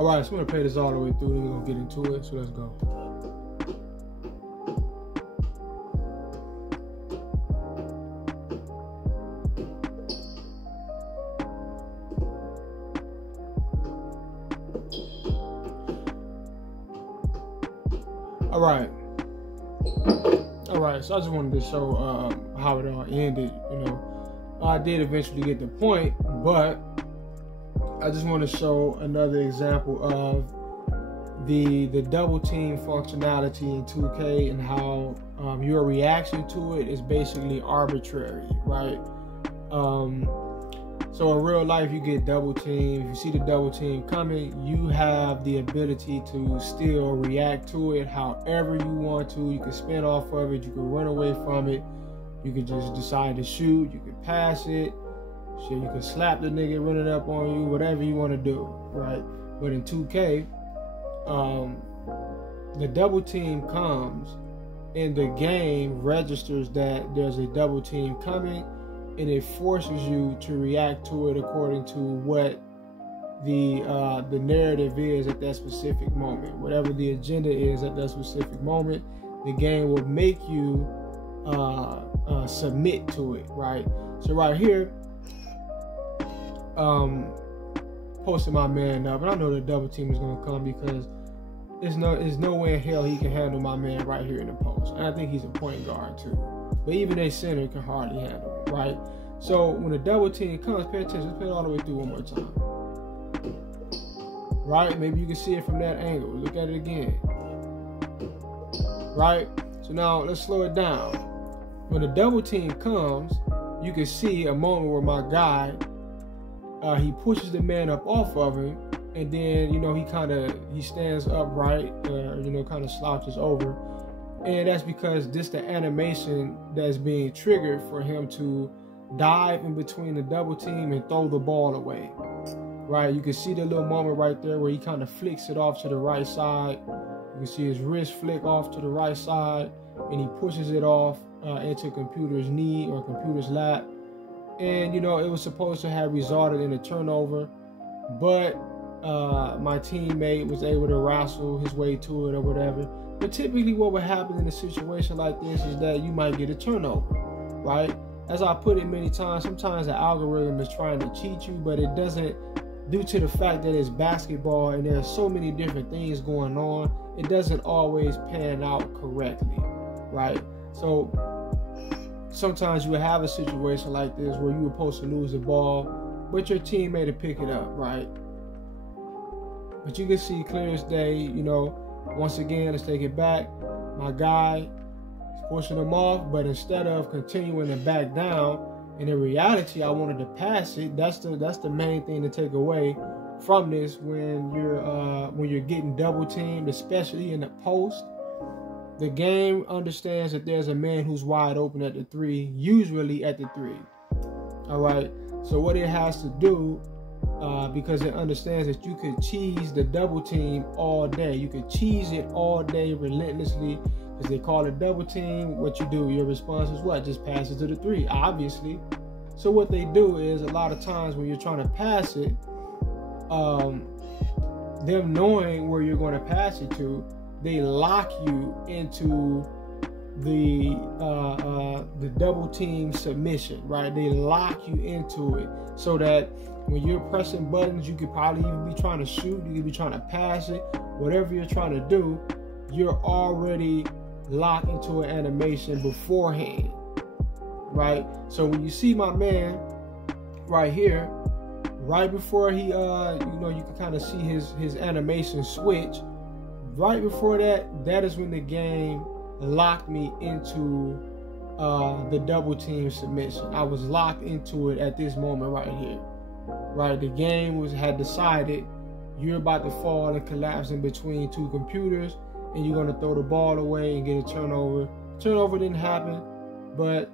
All right, so I'm gonna play this all the way through, and we're gonna get into it. So let's go. All right. So I just wanted to show how it all ended. I did eventually get the point, but I just want to show another example of the double team functionality in 2K and how your reaction to it is basically arbitrary, right? So in real life, you get double team. If you see the double team coming, you have the ability to still react to it however you want to. You can spin off of it. You can run away from it. You can just decide to shoot. You can pass it. Shit, you can slap the nigga running up on you. Whatever you want to do, right? But in 2K, the double team comes and the game registers that there's a double team coming, and it forces you to react to it according to what the narrative is at that specific moment. Whatever the agenda is at that specific moment, the game will make you submit to it, right? So right here, posting my man up, and I know the double team is gonna come because there's no way in hell he can handle my man right here in the post. And I think he's a point guard too. But even a center can hardly handle him, right? So when the double team comes, pay attention. Let's play it all the way through one more time. Right? Maybe you can see it from that angle. Look at it again. Right? So now let's slow it down. When the double team comes, you can see a moment where my guy, he pushes the man up off of him, and then, he stands upright, kind of slouches over. And that's because this the animation that's being triggered for him to dive in between the double team and throw the ball away, right? You can see the little moment right there where he kind of flicks it off to the right side. You can see his wrist flick off to the right side, and he pushes it off into computer's knee or computer's lap. And, it was supposed to have resulted in a turnover, but my teammate was able to wrestle his way to it or whatever. But typically what would happen in a situation like this is that you might get a turnover, right? As I put it many times, sometimes the algorithm is trying to cheat you, but it doesn't, due to the fact that it's basketball and there's so many different things going on, it doesn't always pan out correctly, right? So sometimes you would have a situation like this where you were supposed to lose the ball, but your teammate will pick it up, right? But you can see clear as day, once again, let's take it back. My guy is pushing him off, but instead of continuing to back down, and in reality, I wanted to pass it. That's the main thing to take away from this when you're getting double teamed, especially in the post. The game understands that there's a man who's wide open at the three, usually at the three. All right. So what it has to do, because it understands that you could cheese the double team all day. You could cheese it all day relentlessly because they call it double team. What you do, your response is what? Just pass it to the three, obviously. So what they do is a lot of times when you're trying to pass it, them knowing where you're going to pass it to, they lock you into the double team submission, right? They lock you into it so that when you're pressing buttons, you could probably even be trying to shoot, you could be trying to pass it, whatever you're trying to do, you're already locked into an animation beforehand, right? So when you see my man right here, right before he, you can kind of see his animation switch. Right before that, that is when the game locked me into the double team submission. I was locked into it at this moment right here. Right, the game had decided you're about to fall and collapse in between two computers, and you're gonna throw the ball away and get a turnover. Turnover didn't happen, but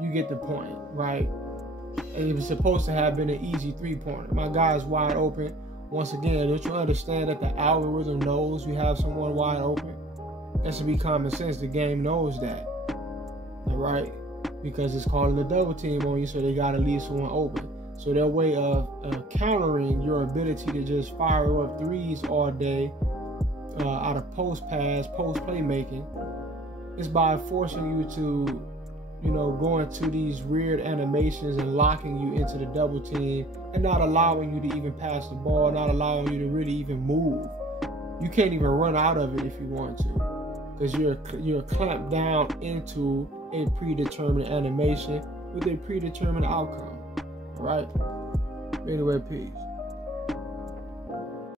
you get the point, right? And it was supposed to have been an easy three-pointer. My guy's wide open. Once again, don't you understand that the algorithm knows we have someone wide open? That should be common sense. The game knows that, all right? Because it's calling a double team on you, so they gotta leave someone open. So their way of countering your ability to just fire up threes all day out of post pass, post playmaking, is by forcing you to, go into these weird animations and locking you into the double team and not allowing you to even pass the ball, not allowing you to really even move. You can't even run out of it if you want to, because you're clamped down into a predetermined animation with a predetermined outcome. All right? Anyway, peace.